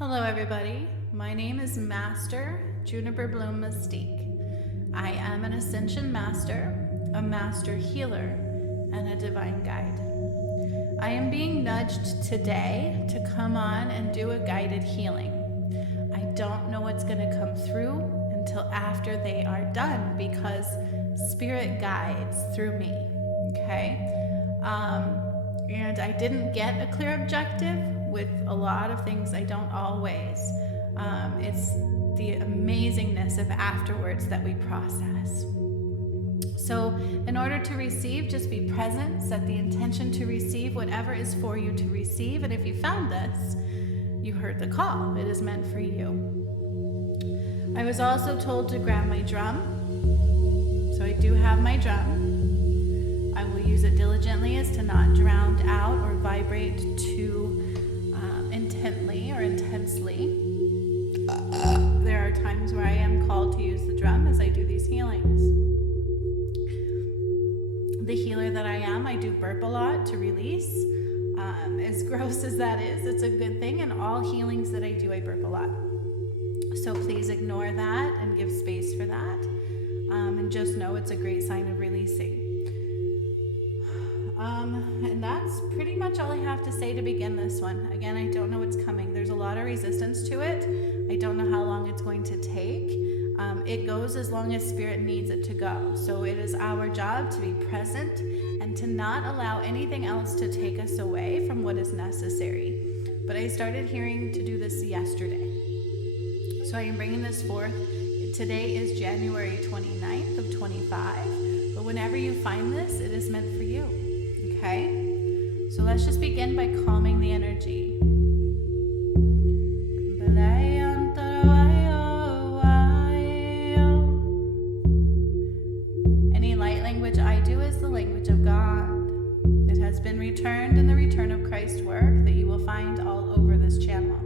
Hello everybody, my name is Master Juniper Bloom Mystique. I am an Ascension Master, a Master Healer, and a Divine Guide. I am being nudged today to come on and do a guided healing. I don't know what's going to come through until after they are done because Spirit guides through me, okay? And I didn't get a clear objective with a lot of things. I don't always. It's the amazingness of afterwards that we process. So in order to receive, just be present, set the intention to receive whatever is for you to receive. And if you found this, you heard the call. It is meant for you. I was also told to grab my drum. So I do have my drum. I will use it diligently as to not drown out or vibrate too intently or intensely. There are times where I am called to use the drum as I do these healings. The healer that I am, I do burp a lot to release. As gross as that is, it's a good thing. And all healings that I do, I burp a lot. So please ignore that and give space for that. And just know it's a great sign of releasing. And that's pretty much all I have to say to begin this one. Again, I don't know what's coming. There's a lot of resistance to it. I don't know how long it's going to take. It goes as long as Spirit needs it to go. So it is our job to be present and to not allow anything else to take us away from what is necessary. But I started hearing to do this yesterday. So I am bringing this forth. Today is January 29th of 25. But whenever you find this, it is meant for you. Okay? So let's just begin by calming the energy. Any light language I do is the language of God. It has been returned in the return of Christ work that you will find all over this channel.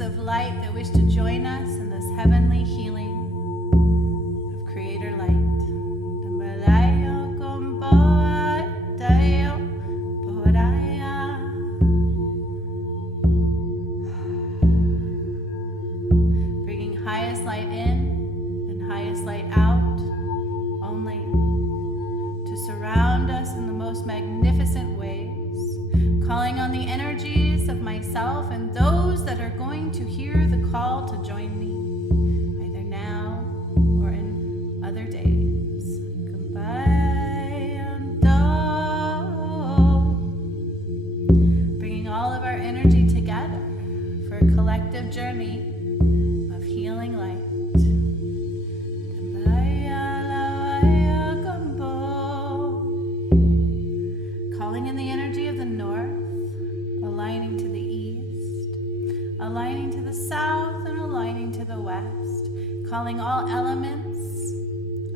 Of light that wish to join us in this heavenly healing of Creator Light. Bringing highest light in and highest light out only to surround us in the most magnificent ways. Calling on the energies of myself and those that are going to hear the call to join me, either now or in other days. Bringing all of our energy together for a collective journey of healing light. Calling in the energy of the north, aligning to the east, aligning to the south, and aligning to the west, calling all elements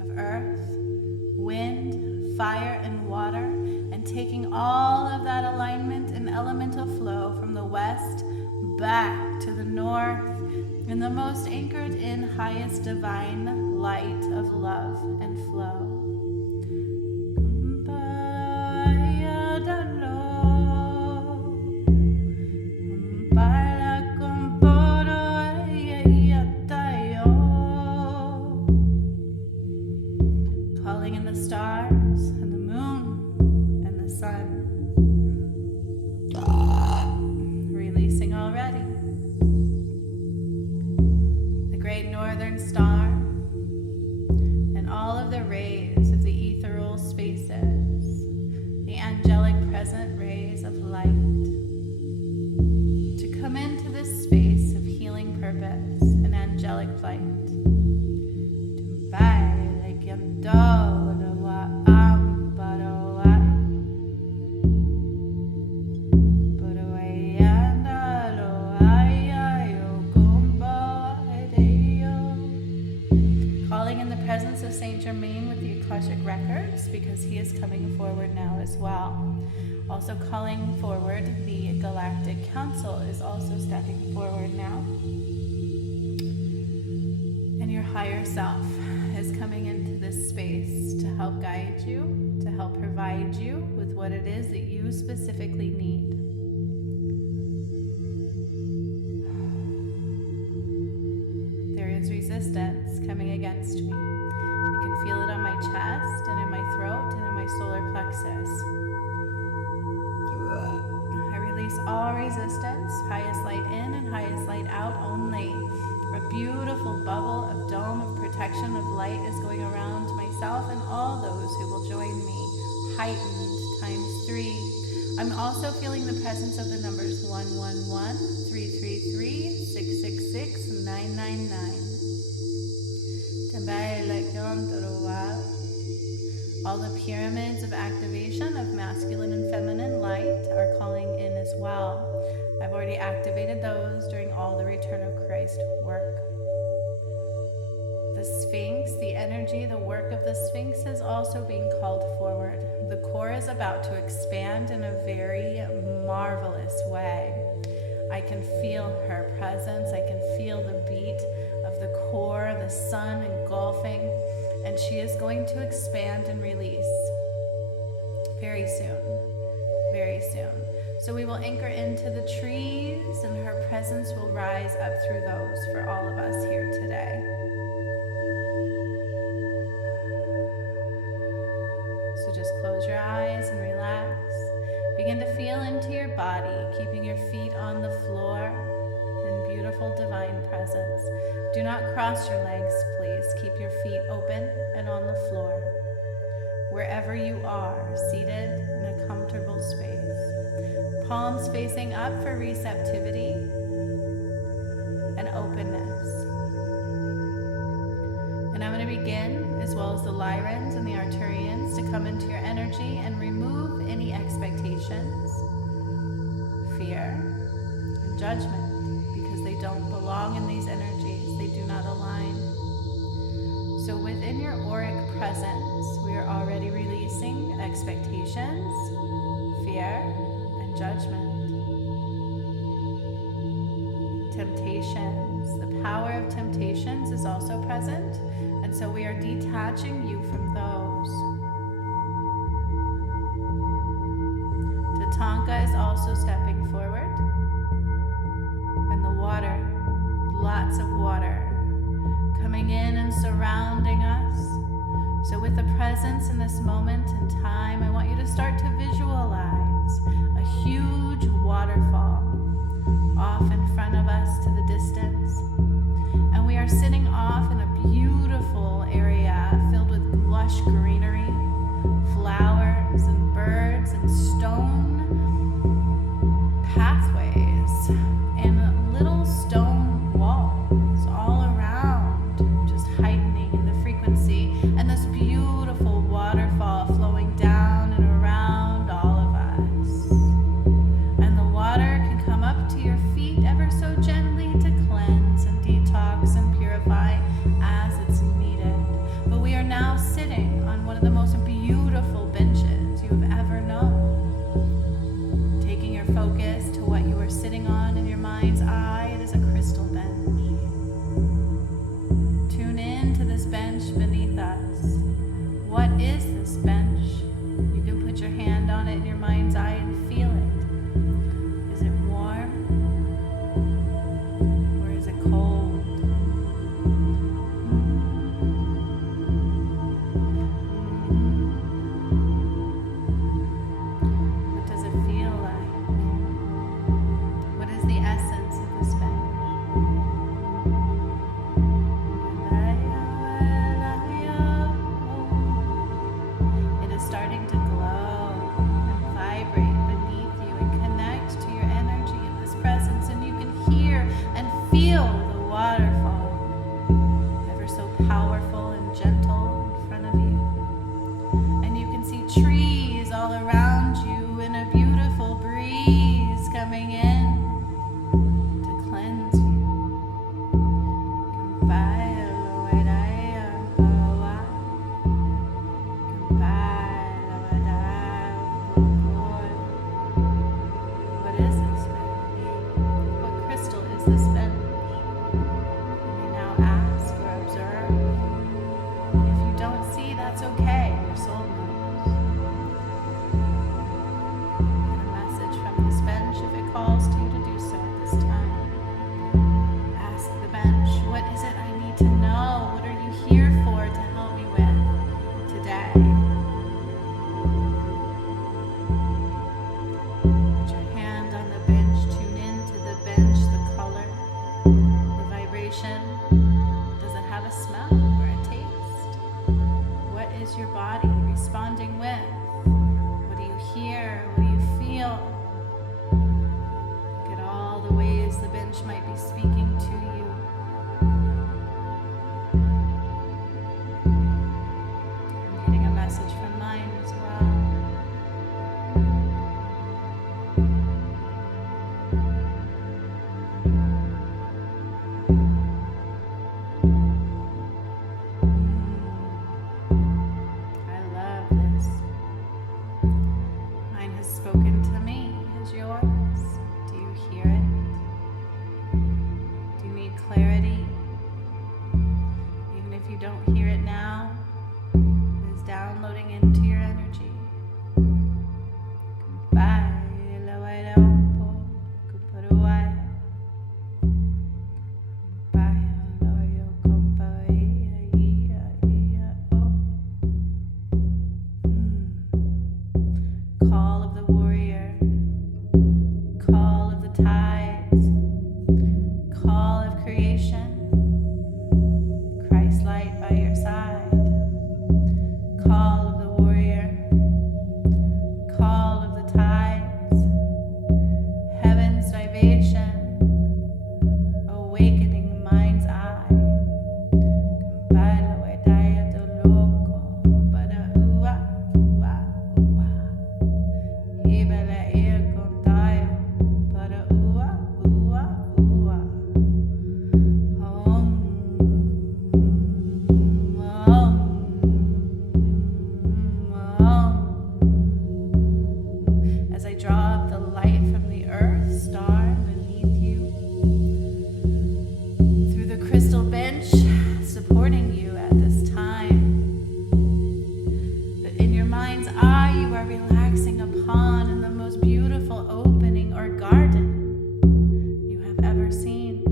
of earth, wind, fire, and water, and taking all of that alignment and elemental flow from the west back to the north in the most anchored in highest divine light of love and flow. Calling in the stars and the moon and the sun. Releasing already. Calling in the presence of Saint Germain with the Akashic Records, because he is coming forward now as well. Also calling forward, the Galactic Council is also stepping forward now. And your higher self is coming into this space to help guide you, to help provide you with what it is that you specifically need. There is resistance coming against me. I can feel it on my chest and in my throat and in my solar plexus. I release all resistance, highest light in and highest light out only. A beautiful bubble of dome of protection of light is going around myself and all those who will join me, heightened times 3. I'm also feeling the presence of the numbers 111, 333, 666, and 999. All the pyramids of activation of masculine and feminine light are calling in as well. I've already activated those during all the Return of Christ work. The Sphinx, the energy, the work of the Sphinx is also being called forward. The core is about to expand in a very marvelous way. I can feel her presence. I can feel the beat of the core, the sun engulfing, and she is going to expand and release very soon, very soon. So we will anchor into the trees, and her presence will rise up through those for all of us here today. So just close your eyes and relax. Begin to feel into your body, keeping your feet on the floor in beautiful divine presence. Do not cross your legs, please. Keep your feet open and on the floor. Wherever you are, seated in a comfortable space. Palms facing up for receptivity and openness. And I'm going to begin, as well as the Lyrans and the Arturians, to come into your energy and remove any expectations, fear, and judgment, because they don't belong in these energies. They do not align. So within your auric presence, we are already releasing expectations, fear, and judgment. Temptations. The power of temptations is also present, and so we are detaching you from those. Tatanka is also stepping forward. And the water, lots of water, coming in and surrounding us. So with the presence in this moment in time, I want you to start to visualize a huge waterfall off in front of us to the distance. And we are sitting off in a beautiful area filled with lush greenery, flowers and birds and stone pathways and little stone walls all around, just heightening in the frequency, and this beautiful waterfall flowing down and around all of us. And the water can come up to your feet ever so gently to cleanse and detox and purify as it's needed. But we are now sitting on one of the most beautiful benches you have ever known. Taking your focus to what you are sitting on in your mind's eye, it is a crystal bench. Tune in to this bench beneath us. What is this bench? You can put your hand on it in your mind's eye and feel it. Is it warm? Or is it cold? What does it feel like? What is the essence of this bench? It is starting to glow and vibrate beneath you and connect to your energy in this presence, and you can hear and feel the waterfall, ever so powerful and gentle in front of you. And you can see trees all around you and a beautiful breeze coming in to is this bench? You may now ask or observe. And if you don't see, that's okay. Your soul knows. Get a message from this bench if it calls to you to do so at this time. Ask the bench, what is it I need to know? What are you here for to help me with today? Put your hand on the bench, tune into the bench, the color, the vibration. Does it have a smell or a taste? What is your body responding with? What do you hear? What do you feel? Look at all the ways the bench might be speaking to you. I'm getting a message from mine as well. I love this. Mine has spoken to me. Is yours? Do you hear it? Do you need clarity? Even if you don't hear it now, it is downloading into your energy. Call of the warrior, call of the tides, call of creation, Christ light by your side. Call of the warrior, call of the tides, heaven's vibration, awakening mind's eye. As I draw up the light from the earth star beneath you, through the crystal bench supporting you at this time, that in your mind's eye you are relaxing upon in the most beautiful opening or garden you have ever seen.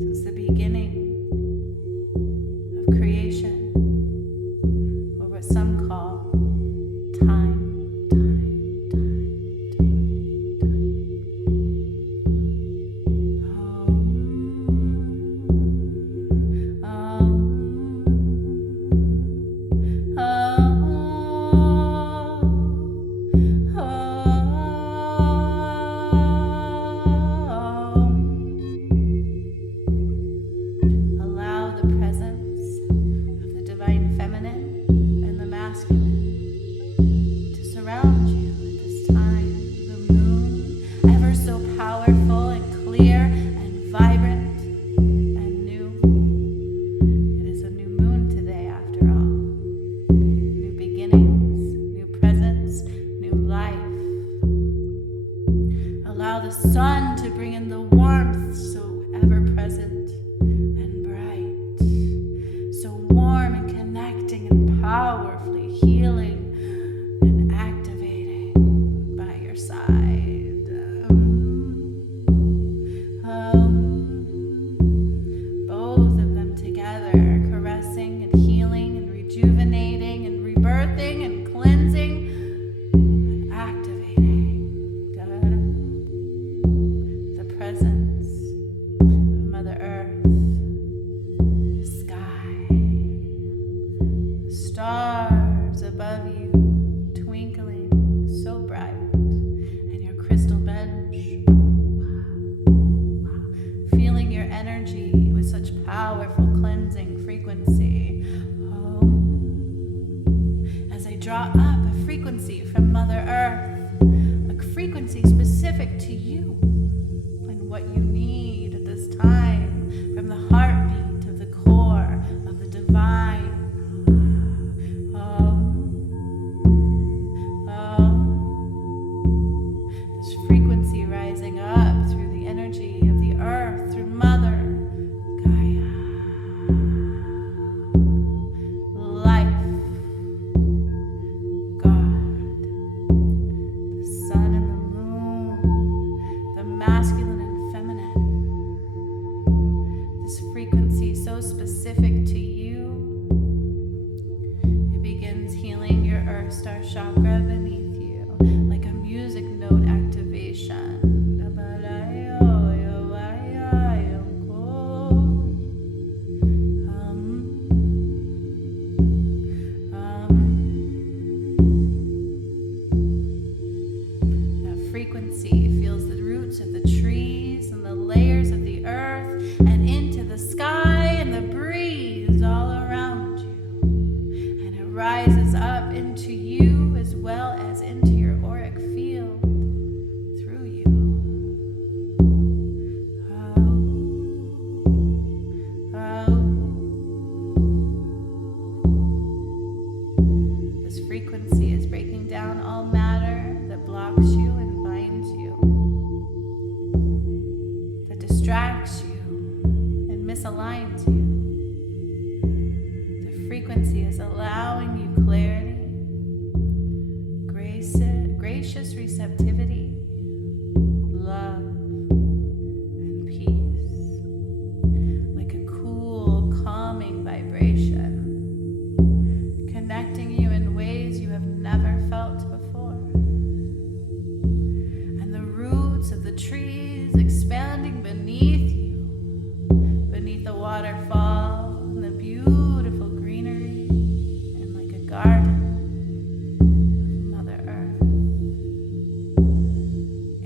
Since the beginning of creation, or what some call time. Allow the presence of the divine feminine and the masculine to surround you at this time. The moon, ever so powerful and clear and vibrant and new. It is a new moon today, after all. New beginnings, new presence, new life. Allow the sun to bring in the warmth so ever present and bright, so warm and connecting and powerfully healing and activating by your side. Both of them together, caressing and healing and rejuvenating and rebirthing and cleansing and activating the presence of Mother Earth, the sky, the stars above you twinkling so bright, and your crystal bench, feeling your energy with such powerful cleansing frequency. As I draw up a frequency from Mother Earth, a frequency specific to you and what you need at this time, from the heartbeat of the core of the divine. This frequency masculine and feminine. This frequency so specific to you. It begins healing your Earth Star chakra beneath you, like a music note activation. Frequency feels the roots of the trees and the layers of the earth and into the sky and the breeze all around you. And it rises up into you as well as into your auric field through you. This frequency is breaking down all matter that blocks you and binds you, that distracts you and misaligns you. The frequency is allowing you clarity, gracious receptivity, love, and peace, like a cool, calming vibration, connecting you in ways you have never felt before. And the roots of the trees expanding beneath you, beneath the waterfall and the beautiful greenery, and like a garden of Mother Earth.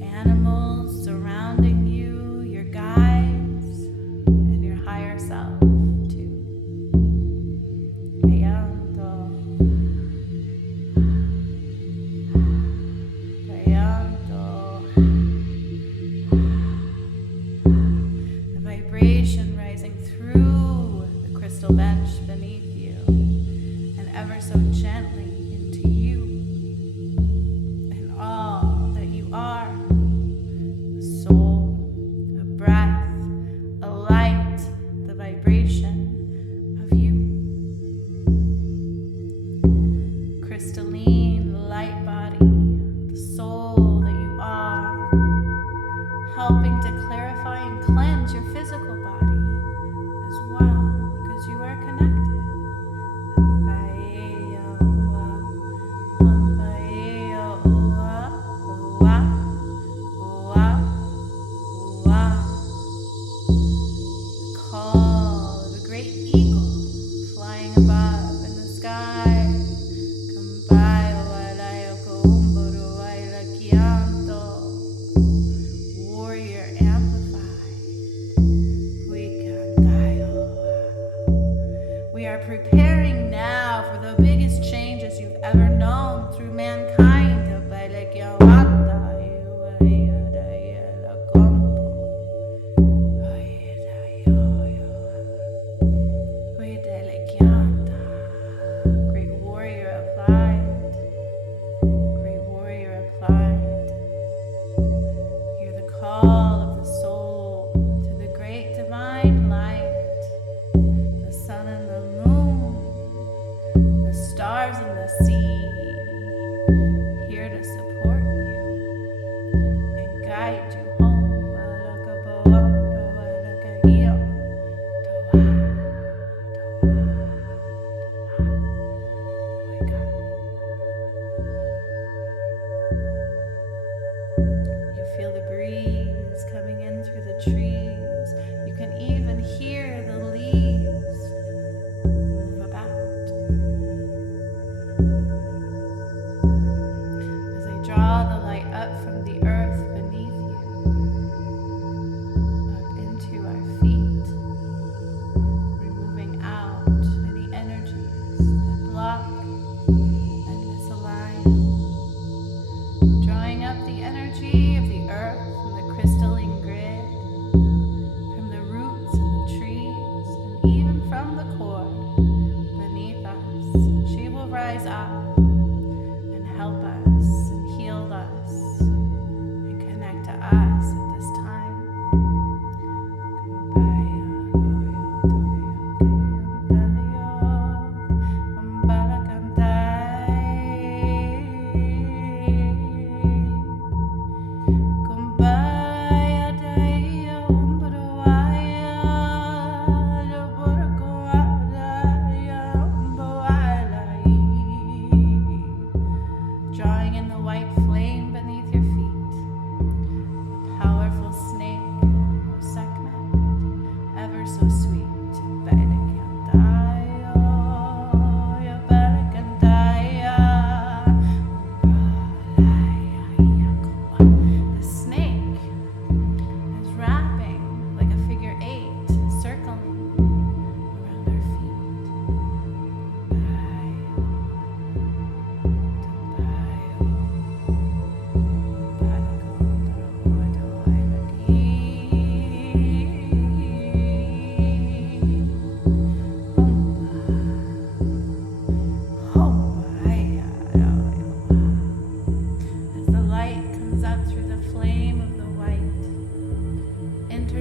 Animals surrounding you, your guides, and your higher self too. The vibration rising through the crystal bench beneath you and ever so gently into you and all that you are. A soul, a breath, a light, the vibration of you. Crystalline light body, the soul that you are, helping to clarify and cleanse your physical body as well, because you are connected. The call of a great eagle flying above in the sky. Warrior amplified. We are preparing now for the biggest changes you've ever known through mankind. Great warrior applied. Great warrior applied. Hear the call of the soul to the great divine light, the sun and the moon, the stars and the sea, here to support you and guide you home. You feel the breeze coming in through the trees. You can even hear the leaves move about. As I draw the light up from the earth beneath you, up into our feet, removing out any energies that block and misalign. Drawing up the energy of the earth from the crystalline grid, from the roots and the trees, and even from the core beneath us. She will rise up and help us and heal us and connect to us at this time. Kumbaya.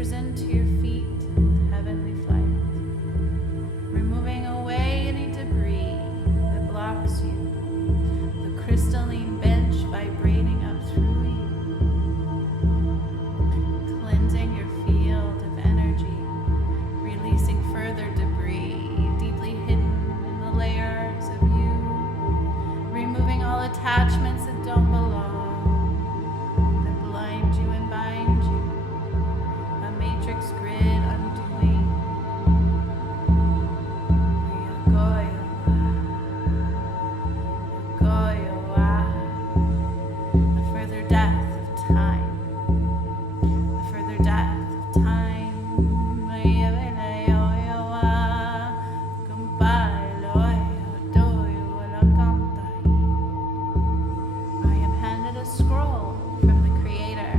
cruise into your feet with heavenly flight, removing away any debris that blocks you, the crystalline bench vibrating up through you, cleansing your field of energy, releasing further debris deeply hidden in the layers of you, removing all attachments that don't belong, that blind you and bind you, a matrix grid undoing. The further death of time, the further death of time. I am handed a scroll from the Creator,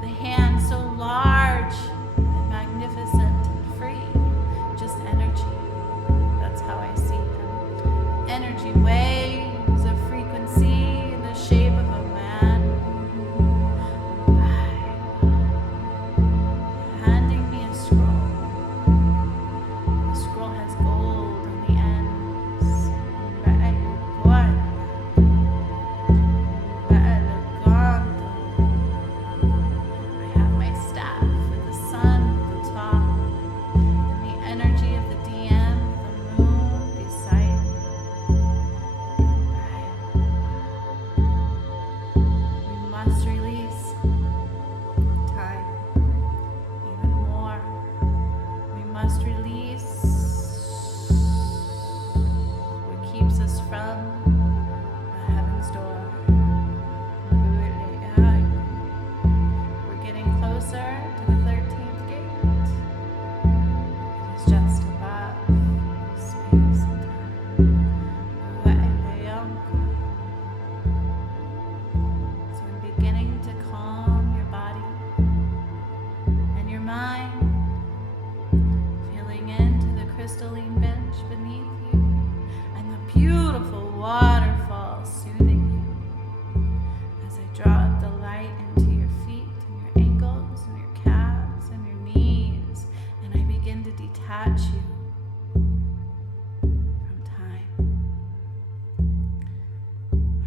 the hand so large and magnificent and free, just energy. That's how I see them. Energy waves of frequency in the shape of a man. Handing me a scroll. The scroll has gold on the ends. I have my staff with the sun at the top, and the energy of the DM with the moon beside me. We must release time even more. We must release what keeps us from the heaven's door. We're getting closer to the 13th gate. It is just above space and time. So I'm beginning to calm your body and your mind, feeling into the crystalline bench beneath you and the beautiful waterfall soothing you as I drop the light into your feet and your ankles and your calves and your knees, and I begin to detach you from time.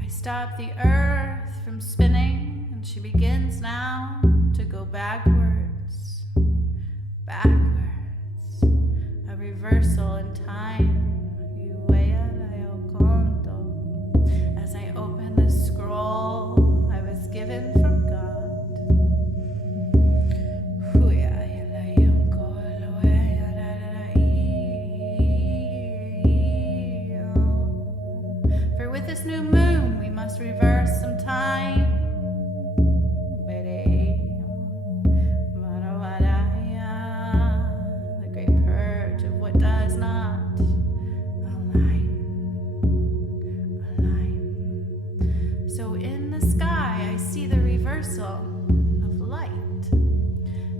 I stop the earth from spinning, and she begins now to go backwards, backwards, a reversal in time. As I open the scroll I was given from God. For with this new moon we must reverse some time. The great purge of what does not align. So in the sky I see the reversal of light.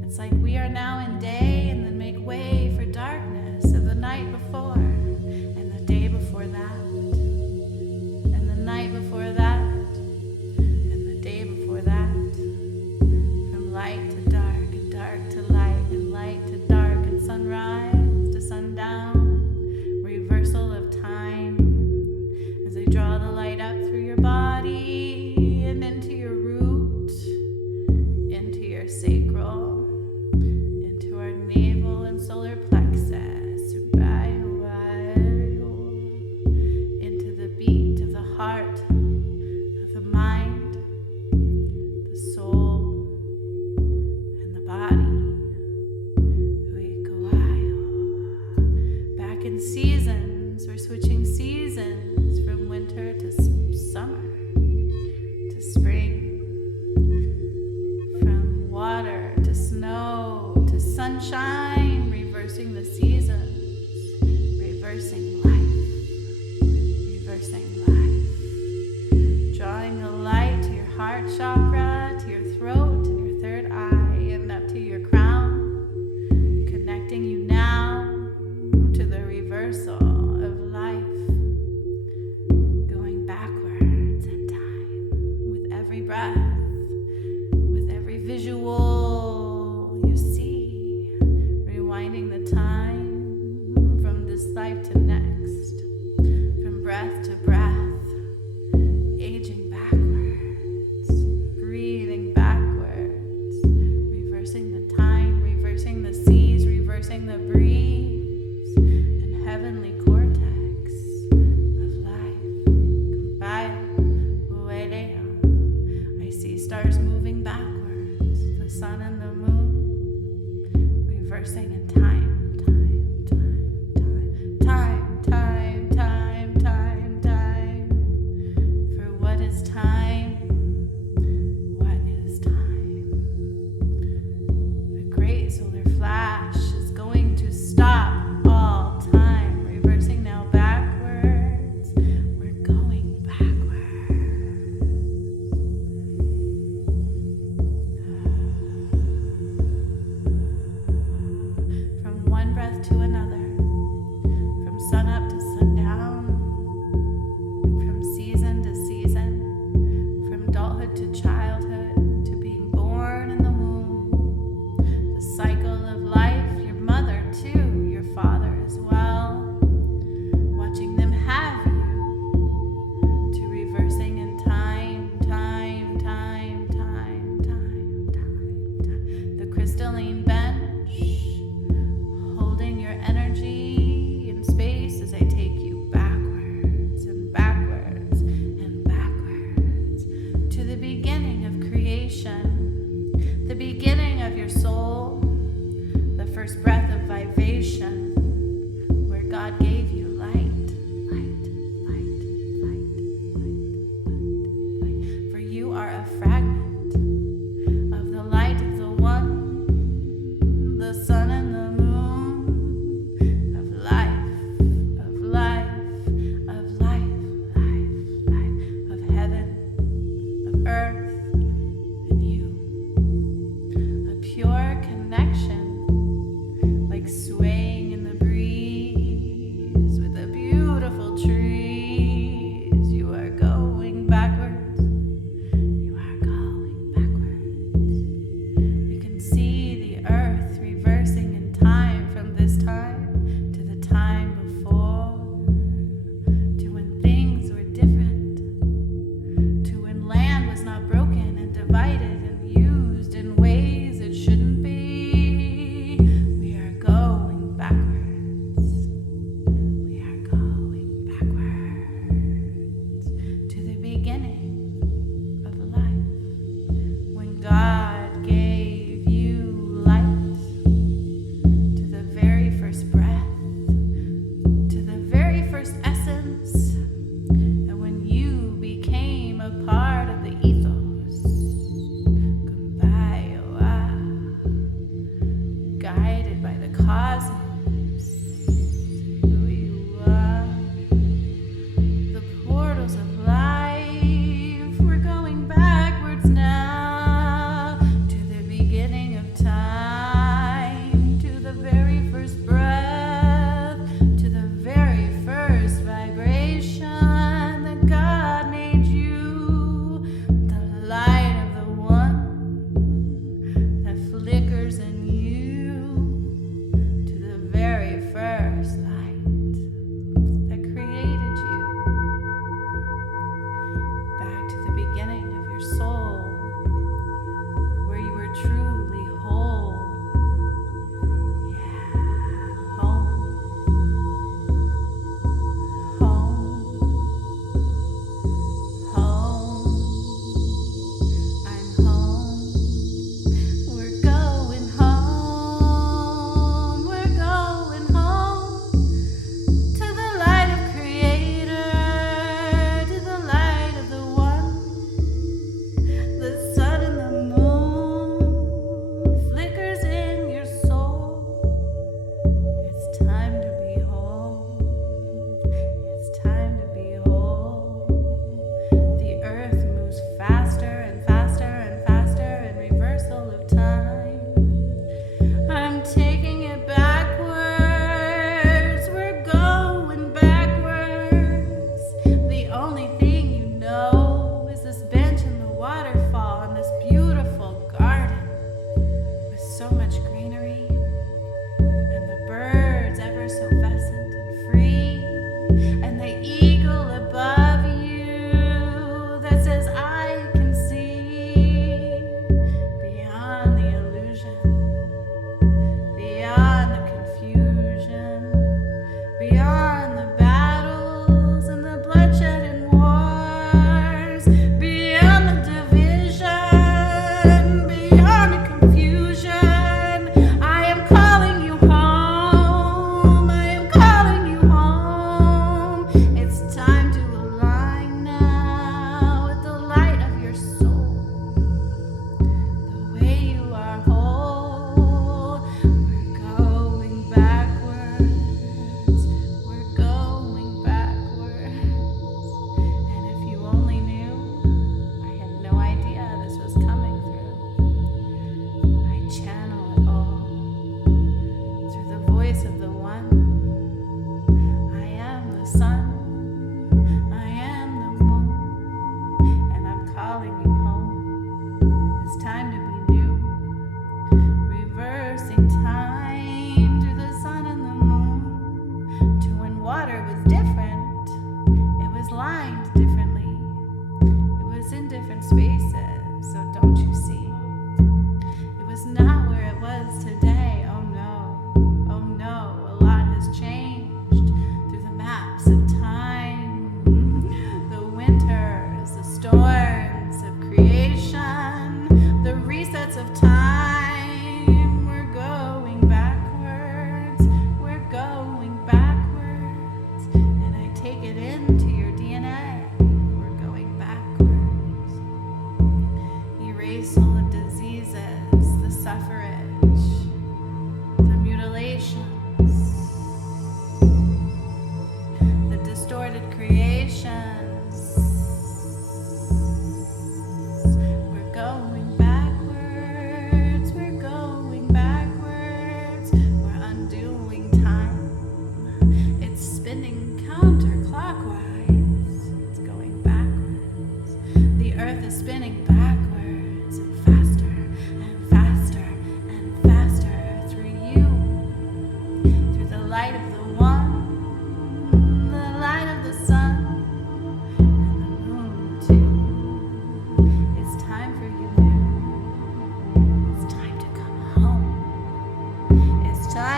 It's like we are now in day and then make way for darkness of the night before, and the day before that, and the night before that, and the day before that. From light to dark and dark to light and light to dark and sunrise to sundown. Reversal of time as I draw the light up through your body and into your root, into your sacral, into our navel and solar plexus, into the beat of the heart, of the mind, the soul, and the body. Back in seasons, we're switching seasons from winter to summer, to spring, from water to snow to sunshine, reversing the seasons, reversing life, drawing the light to your heart chakra, to your throat and your third eye, and up to your crown, connecting you now to the reversal of life, going backwards in time with every breath, with every visual you see, your soul, the first breath of vibration, where God gave you light, light, light, light, light, light, light. For you are a fragment of the light of the one, the sun and the moon, of life, of life, of life, life, life, of heaven, of earth, and you. A pure connection, like swimming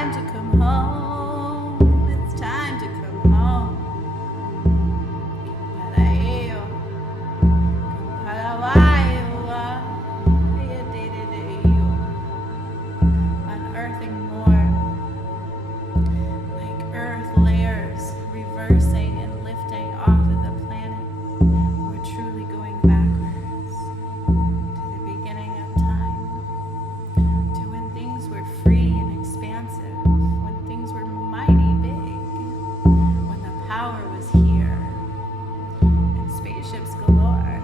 time to come home. It's time to come home. Paraeo, Parawaio, unearthing more, like earth layers reversing and lifting off of the planet. We're truly going backwards to the beginning of time, to when things were free and expansive, when things were mighty big, when the power was here and spaceships galore.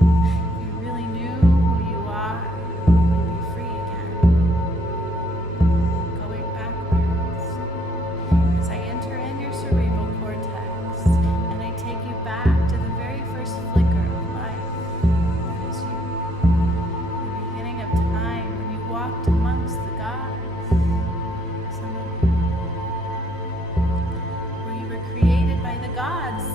If you really knew who you are, you'd be free again. Going backwards. As I enter in your cerebral cortex and I take you back to the very first flicker of life, that is you. The beginning of time when you walked amongst the gods, some of you, where you were created by the gods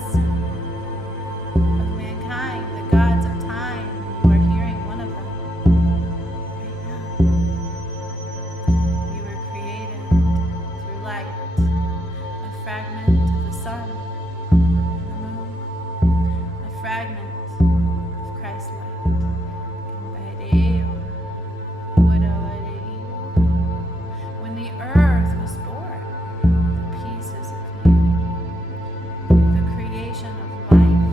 of mankind, the gods of time. You are hearing one of them right now. You were created through light, a fragment of the sun and the moon, a fragment of Christ's light. When the earth was born, the pieces of you, the creation of life,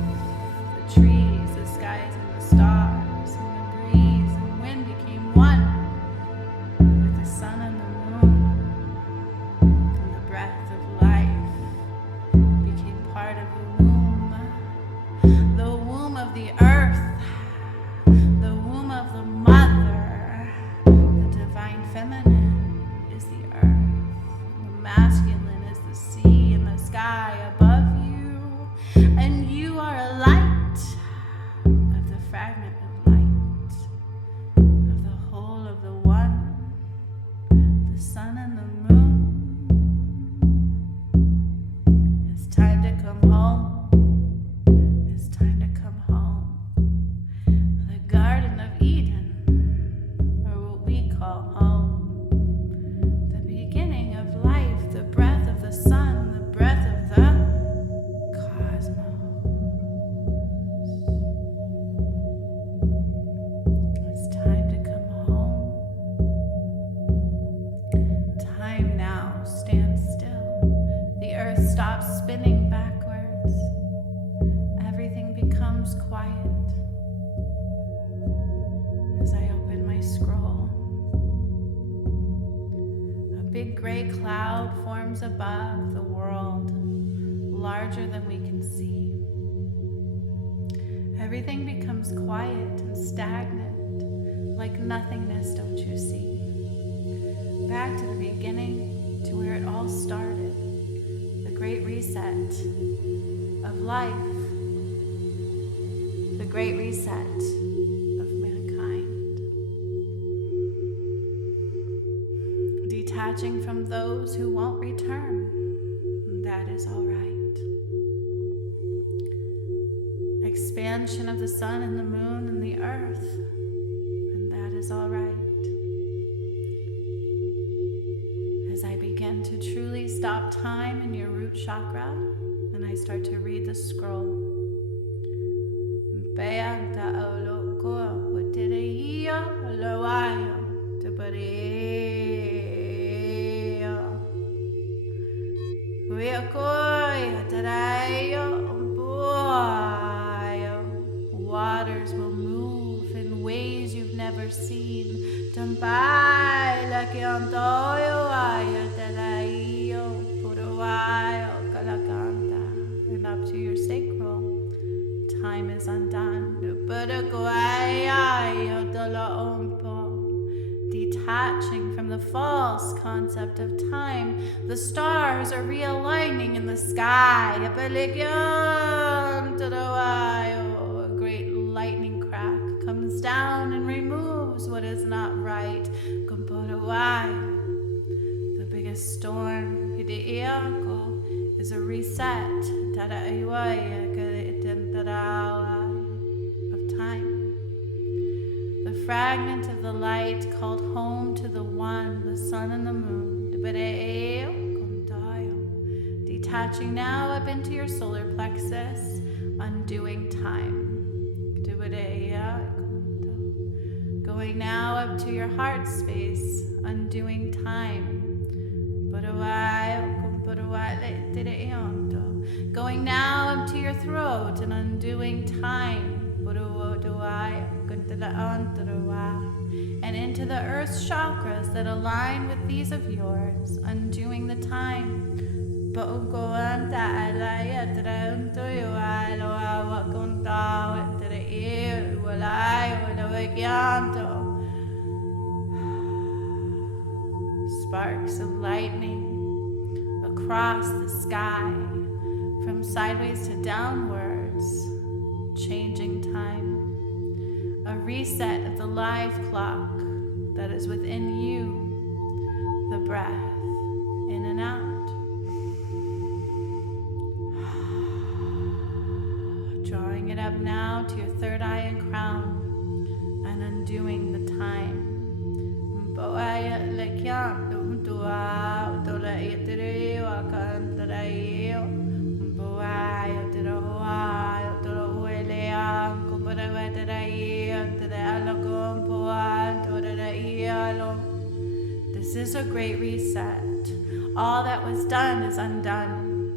the trees, the skies, and the stars, and the breeze and wind became one with the sun and the moon, and the breath of life became part of the womb of the earth, the womb of the mother. The divine feminine is the earth, the masculine is the sea and the sky above you, and you are a light of the fragment of light, of the whole of the one, the sun and the moon. It's time to come home. It's time to come home. The Garden of Eden, or what we call home. The beginning of life, the breath of the sun, the breath of the cosmos. It's time to come home. Time now stands still. The earth stops spinning backwards. Everything becomes quiet as I open my scroll. A big gray cloud forms above the world, larger than we can see. Everything becomes quiet and stagnant, like nothingness, don't you see? Back to the beginning, to where it all started, the great reset of life, the great reset of mankind. Detaching from those who won't return, that is all right. Expansion of the sun and the moon and the earth, and that is all right. As I begin to truly stop time in your root chakra, and I start to read the scroll. Waters will move in ways you've never seen. And up to your sacral, time is undone. Detaching from the false concept of time, the stars are realigning in the sky. A great lightning crack comes down and removes what is not right. The biggest storm is a reset of time. The fragment of the light called home to the one, the sun and the moon, Detaching now up into your solar plexus, undoing time. Going now up to your heart space, undoing time. Going now up to your throat and undoing time. And into the earth's chakras that align with these of yours, undoing the time. Sparks of lightning across the sky, from sideways to downwards, changing time. A reset of the life clock that is within you, the breath in and out. Drawing it up now to your third eye and crown and undoing the time. This is a great reset. All that was done is undone.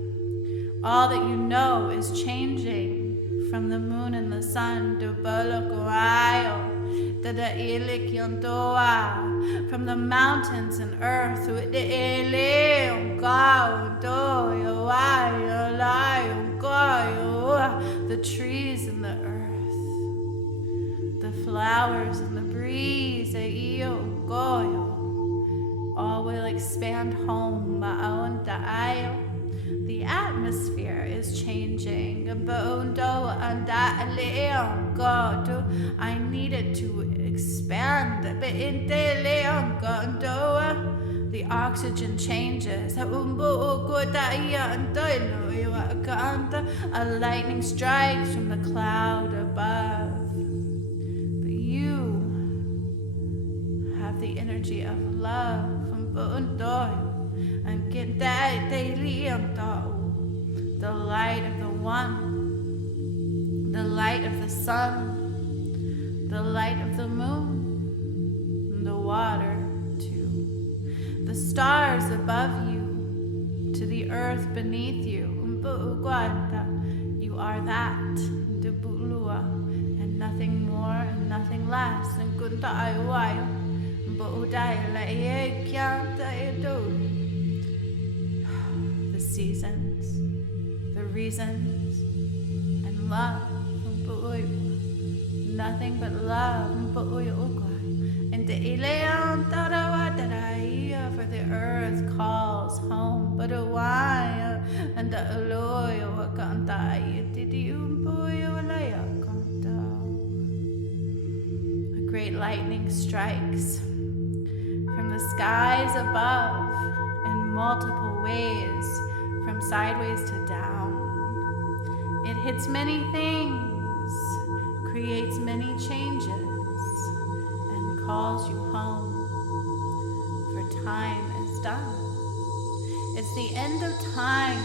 All that you know is changing. From the moon and the sun, from the mountains and earth, the trees and the earth, the flowers and the breeze, all will expand home. The atmosphere is changing. I need it to expand. The oxygen changes. A lightning strikes from the cloud above. But you have the energy of love. And get that daily the light of the one, the light of the sun, the light of the moon, the water too, the stars above you, to the earth beneath you. You are that, and nothing more and nothing less. The seasons, the reasons, and love. Nothing but love. And for the earth calls home. But why? And a great lightning strikes from the skies above in multiple ways, from sideways to down. It hits many things, creates many changes, and calls you home, for time is done. It's the end of time.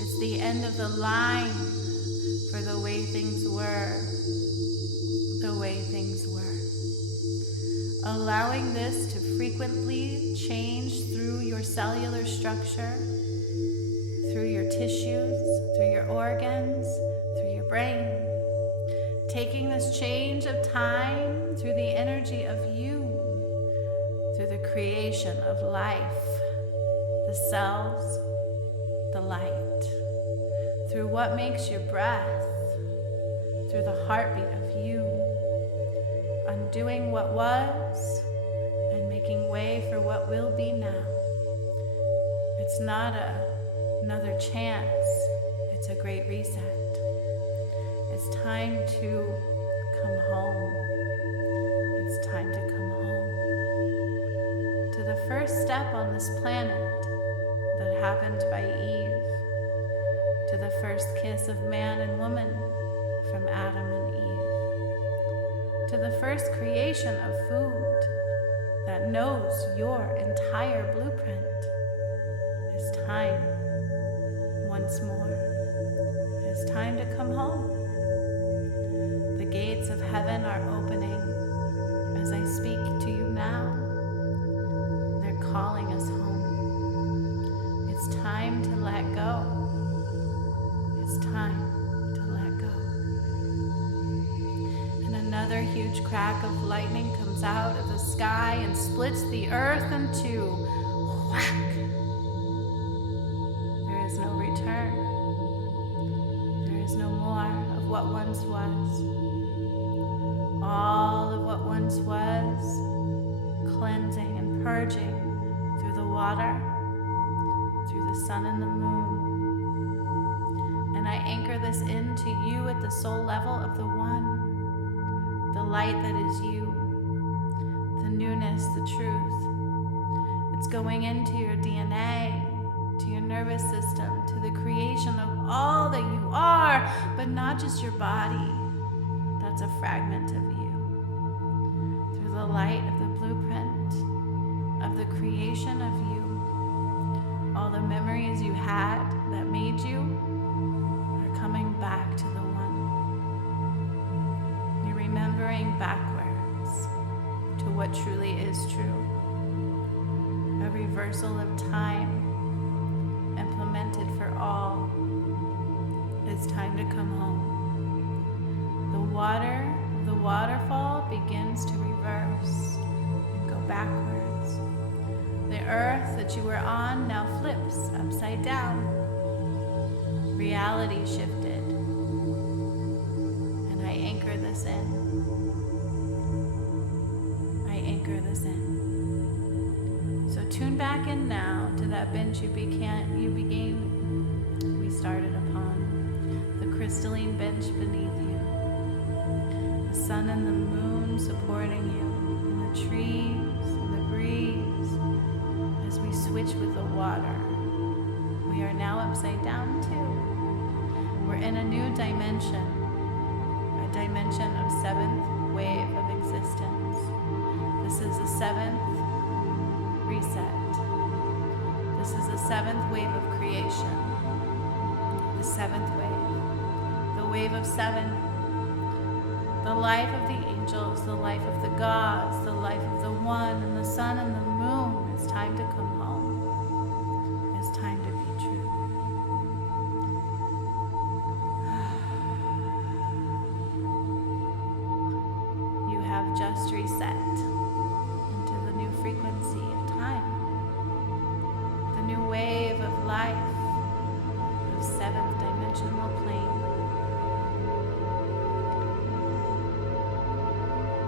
It's the end of the line for the way things were, the way things were. Allowing this to frequently change through your cellular structure, through your tissues, through your organs, through your brain. Taking this change of time through the energy of you, through the creation of life, the cells, the light, through what makes your breath, through the heartbeat of you, undoing what was and making way for what will be now. It's not another chance, it's a great reset. It's time to come home. It's time to come home to the first step on this planet that happened by Eve, to the first kiss of man and woman from Adam and Eve, to the first creation of food that knows your entire blueprint, is time once more. It is time to come home. The gates of heaven are opening as I speak to you now. They're calling us home. It's time to let go. It's time to let go. And another huge crack of lightning comes out of the sky and splits the earth in two. Whack! There is no return. There is no more of what once was. All of what once was, cleansing and purging through the water, through the sun and the moon. And I anchor this into you at the soul level of the one, the light that is you, the newness, the truth. It's going into your DNA, to your nervous system, to the creation of all that you are, but not just your body. That's a fragment of you. Through the light of the blueprint of the creation of you, all the memories you had that made you are coming back to the one. You're remembering backwards to what truly is true. A reversal of time implemented for all. It's time to come home. The waterfall begins to reverse and go backwards. The earth that you were on now flips upside down. Reality shifted. And I anchor this in. I anchor this in. So tune back in now to that bench we started upon. The crystalline bench beneath you. The sun and the moon supporting you, and the trees and the breeze. As we switch with the water, we are now upside down too. We're in a new dimension, a dimension of seventh wave of existence. This is the seventh reset. This is the seventh wave of creation. The seventh wave. The wave of seven. The life of the angels, the life of the gods, the life of the one and the sun and the moon. It's time to come home. It's time to be true. You have just reset into the new frequency of time. The new wave of life, of seventh dimensional plane.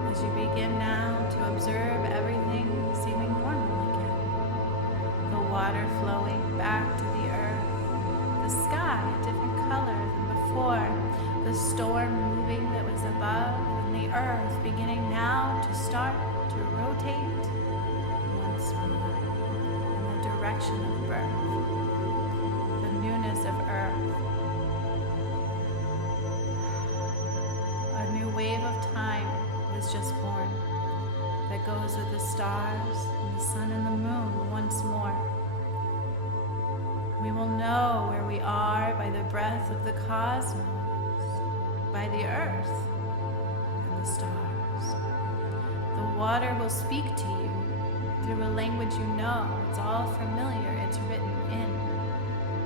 As you begin now to observe everything seeming normal again. The water flowing back to the earth. The sky a different color than before. The storm moving that was above. And the earth beginning now to start to rotate once more in the direction of birth. The newness of earth. A new wave of time is just born, that goes with the stars and the sun and the moon once more. We will know where we are by the breath of the cosmos, by the earth and the stars. The water will speak to you through a language you know. It's all familiar. It's written in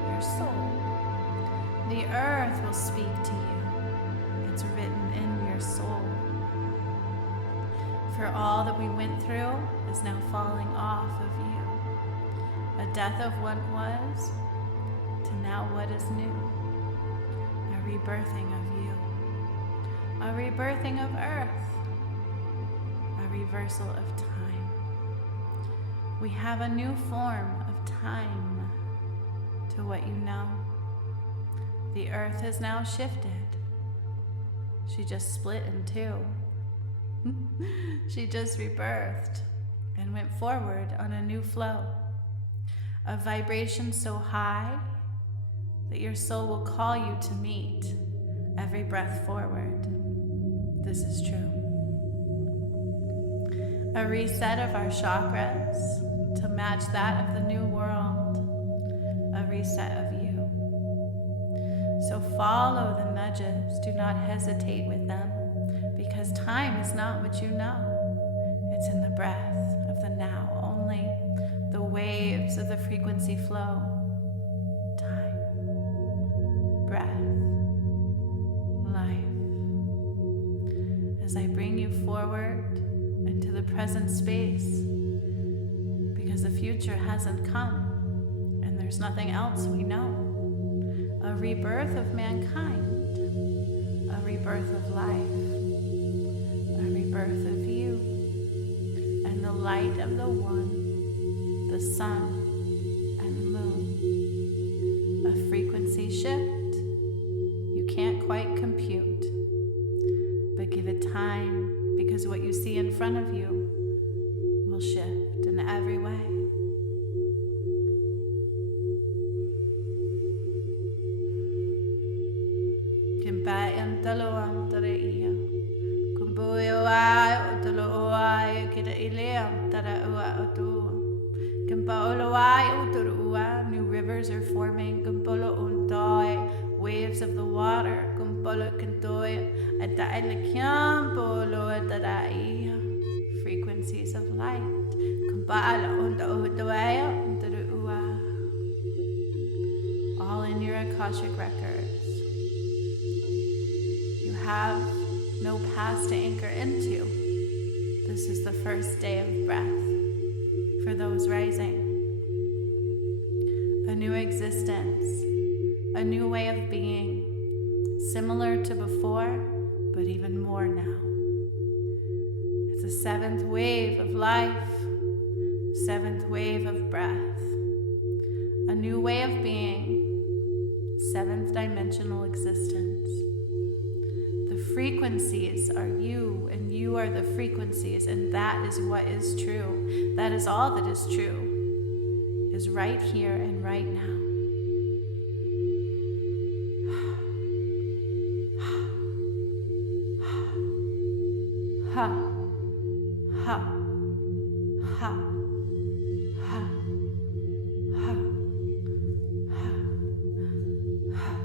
your soul. The earth will speak to you. It's written in your soul. For all that we went through is now falling off of you. A death of what was to now what is new. A rebirthing of you. A rebirthing of earth. A reversal of time. We have a new form of time to what you know. The earth has now shifted. She just split in two. She just rebirthed and went forward on a new flow. A vibration so high that your soul will call you to meet every breath forward. This is true. A reset of our chakras to match that of the new world. A reset of you. So follow the nudges. Do not hesitate with them, because time is not what you know. It's in the breath of the now only, the waves of the frequency flow. Time, breath, life. As I bring you forward into the present space, because the future hasn't come and there's nothing else we know. A rebirth of mankind, a rebirth of life, a rebirth of you, and the light of the one, the sun, and the moon. A frequency shift you can't quite compute, but give it time, because what you see in front of you will shift in every way. Kimpayang dalawang taraiya, kumbuyawa utuluwa kita ilayang tarawa utu. Kimpaulawa uturuwa, new rivers are forming. Kumpolo untoy, waves of the water. Kumpolo kantoy, atailakyam polo taraiya, frequencies of light. Kumpala utuwaya uturuwa. All in your Akashic records. You have no past to anchor into. This is the first day of breath for those rising. A new existence, a new way of being, similar to before, but even more now. It's a seventh wave of life, seventh wave of breath, a new way of being, seventh dimensional existence. The frequencies are you, and you are the frequencies, and that is what is true. That is all that is true, is right here and right now. Ha, ha, ha, ha, ha, ha.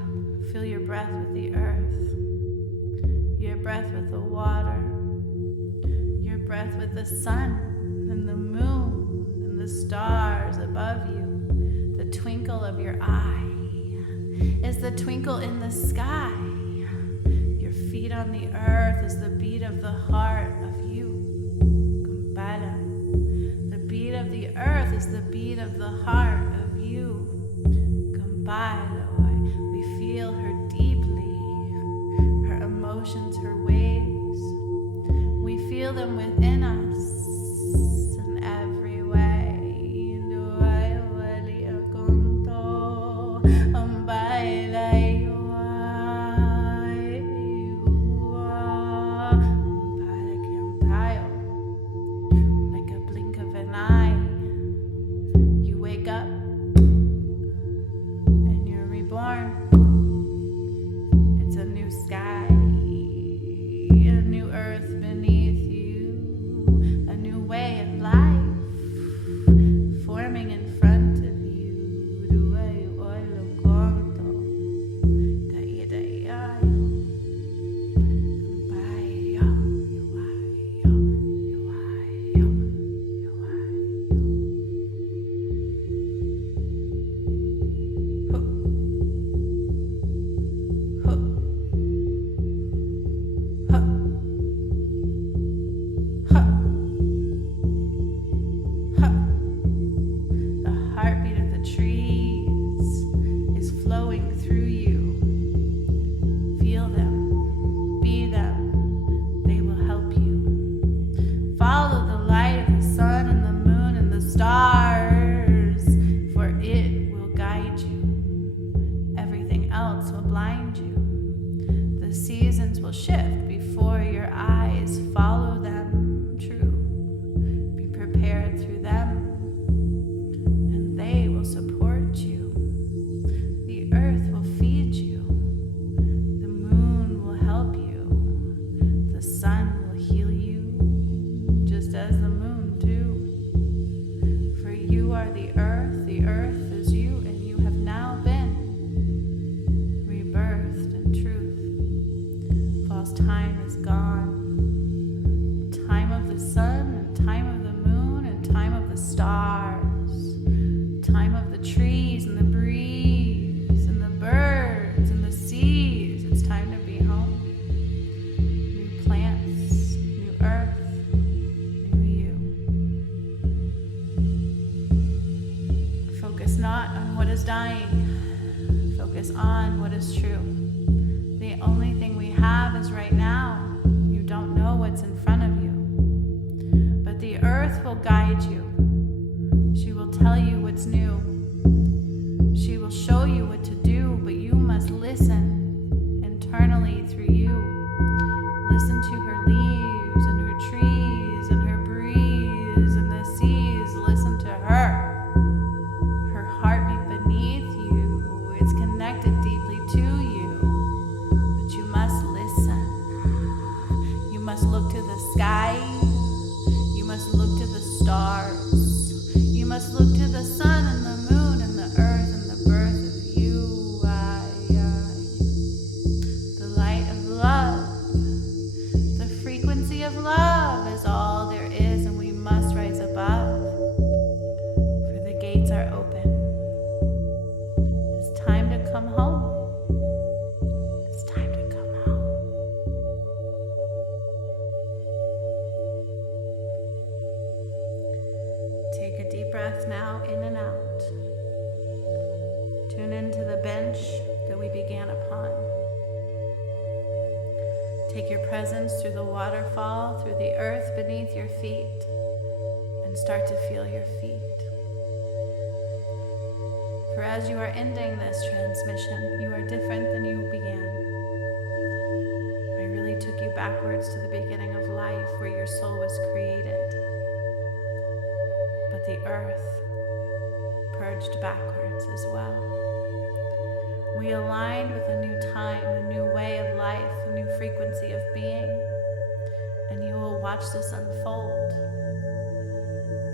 Feel your breath with the earth, your breath with the water, your breath with the sun and the moon and the stars above you. The twinkle of your eye is the twinkle in the sky. Your feet on the earth is the beat of the heart of you. Kumbala. The beat of the earth is the beat of the heart of you. Kumbala. We feel her deeply, her emotions, her waves. We feel them within us in every way. Like a blink of an eye, you wake up and you're reborn. It's a new sky, a new earth beneath you, are the earth is you, and you have now been rebirthed in truth. False time is gone. Time of the sun, and time of the moon, and time of the stars, time of the trees and the breeze and the birds and the seas. It's time to be home. New plants, new earth, new you. Focus not on what is dying. Focus on what is true. The only thing we have is right now. You don't know what's in front of you. But the earth will guide you. She will tell you what's new. She will show you what to do, but you must listen internally through you. Listen to her leaves and her trees and her breeze and the seas. Listen to her. Her heartbeat beneath you. It's connected deeply to you. But you must listen. You must look to the sky. You must look to the stars. You must look to the sun and the moon and the earth and the birth of you. The light of love. The frequency of love is all there is, and we must rise above. For the gates are open. It's time to come home. It's time to come home. Take a deep breath now, in and out. Tune into the bench that we began upon. Take your presence through the waterfall, through the earth beneath your feet, and start to feel your feet. For as you are ending this transmission, you are different than you began. I really took you backwards to the beginning of life, where your soul was created. But the earth purged backwards as well. We aligned with a new time, a new way of life, a new frequency of being. And you will watch this unfold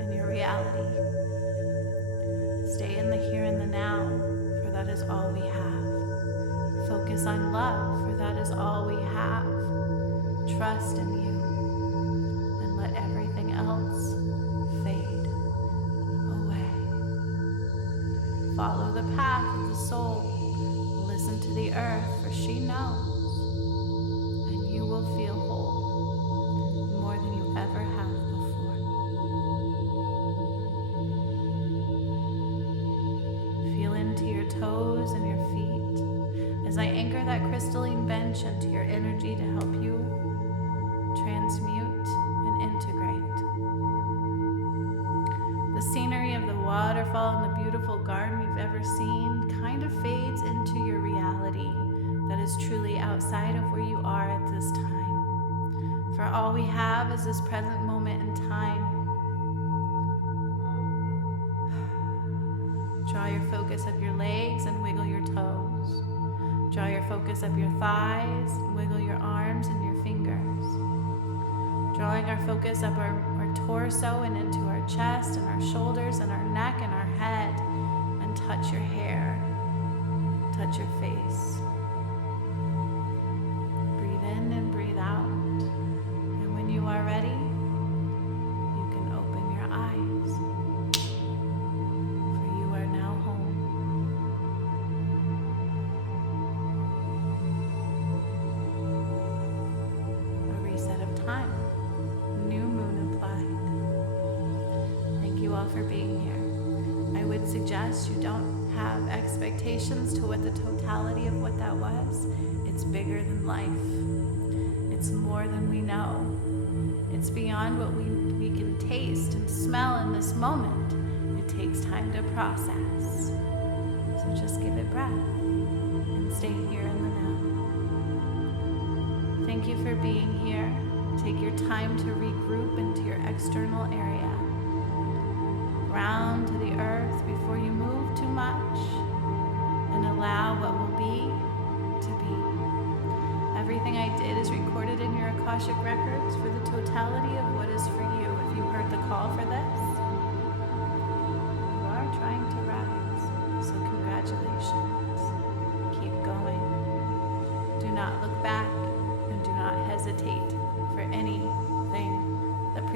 in your reality. Stay in the here and the now, for that is all we have. Focus on love, for that is all we have. Trust in you, and let everything else fade away. Follow the path of the soul. Listen to the earth, for she knows, and you will feel whole more than you ever have before. Feel into your toes and your feet as I anchor that crystalline bench into your energy to help you transmute and integrate. The scenery of the waterfall and the beautiful garden you've ever seen kind of fades into your reality that is truly outside of where you are at this time. For all we have is this present moment in time. Draw your focus up your legs and wiggle your toes. Draw your focus up your thighs and wiggle your arms and your fingers. Drawing our focus up our torso and into our chest and our shoulders and our neck and our head, and touch your hair, touch your face. Breathe in and breathe out. And when you are ready, you can open your eyes, for you are now home. A reset of time. New moon applied. Thank you all for being here. I would suggest you don't have expectations to what the totality of what that was. It's bigger than life. It's more than we know. It's beyond what we can taste and smell in this moment. It takes time to process. So just give it breath and stay here in the now. Thank you for being here. Take your time to regroup into your external area. Ground to the earth before you move too much, and allow what will be to be. Everything I did is recorded in your Akashic records for the totality of what is for you. If you heard the call for this, you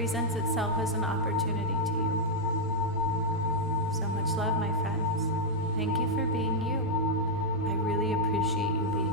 presents itself as an opportunity to you. So much love, my friends. Thank you for being you. I really appreciate you being